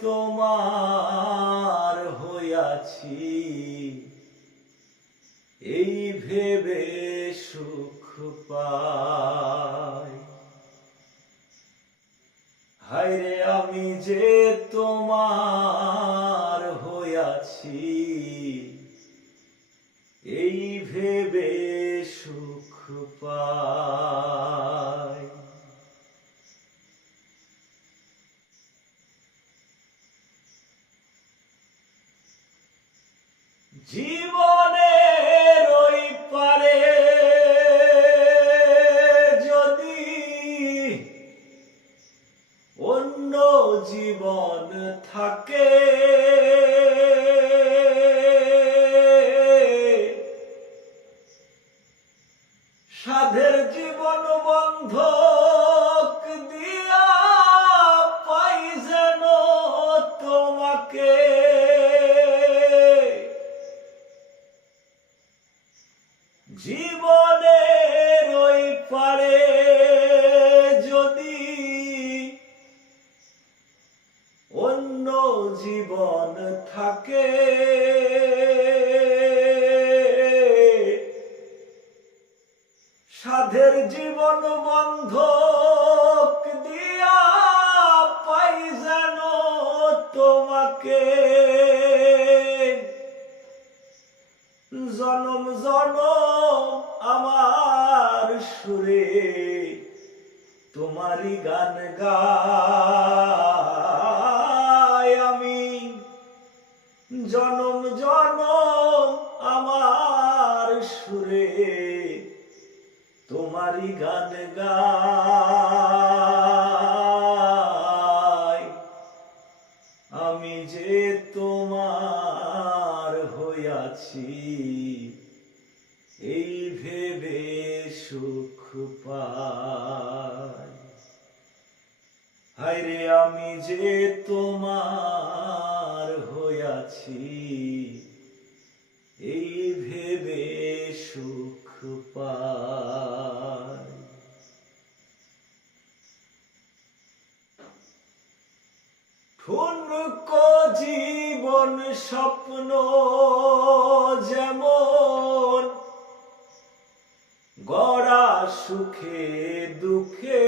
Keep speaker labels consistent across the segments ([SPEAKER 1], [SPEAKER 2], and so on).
[SPEAKER 1] তোমার হইয়াছি। এই ভেবে সুখ পাই। হায়রে আমি যে তোমার হইয়াছি এই ভেবে সুখ পাই জীবনের ওই পারে। যদি অন্য জীবন থাকে সাধের জীবন বন্ধক দিয়া পাই যেন তোমাকে। জীবনের ওই পারে যদি অন্য জীবন থাকে সাধের জীবন বন্ধক আমার সুরে তোমারই গান গাই আমি। জনম জনম আমার সুরে তোমারই গান গাই। আমি যে তোমার হইয়াছি এই ভেবে সুখ পাই হায়রে আমি যে তোমার হইয়াছি, এই ভেবে সুখ পাই ঠুনকো জীবন স্বপ্ন যেমন গড়া সুখে দুঃখে।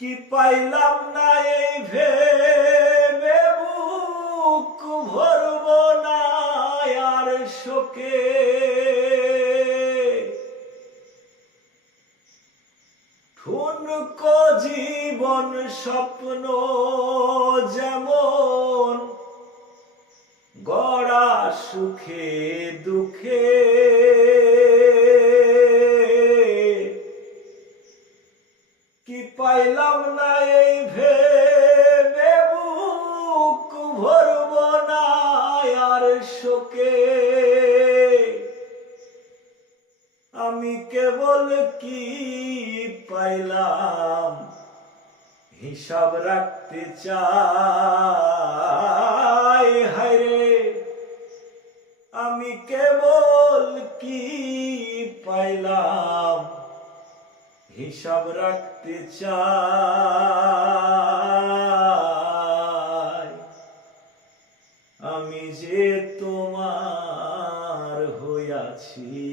[SPEAKER 1] কি পাইলাম না এই ভেবে না আর জীবন স্বপ্ন যেমন গড়া সুখে, দুঃখে। কি পাইলাম না এই ভেবে বুক না আর শোকে? আমি কেবল কি পাইলাম হিসাব রাখতে চাই? হিসাব রাখতে চাই। আমি যে তোমার হইয়াছি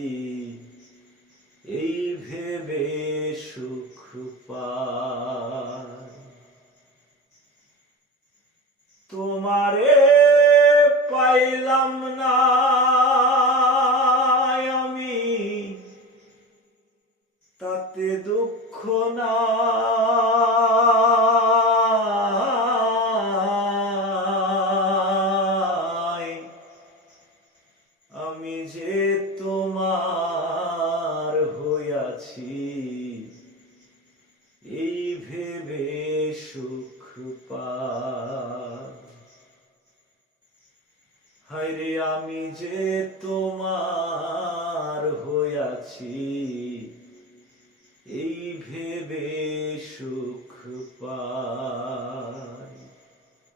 [SPEAKER 1] এই ভেবে সুখ পা হায়রে আমি যে তোমার হইয়াছি এই ভেবে সুখ পা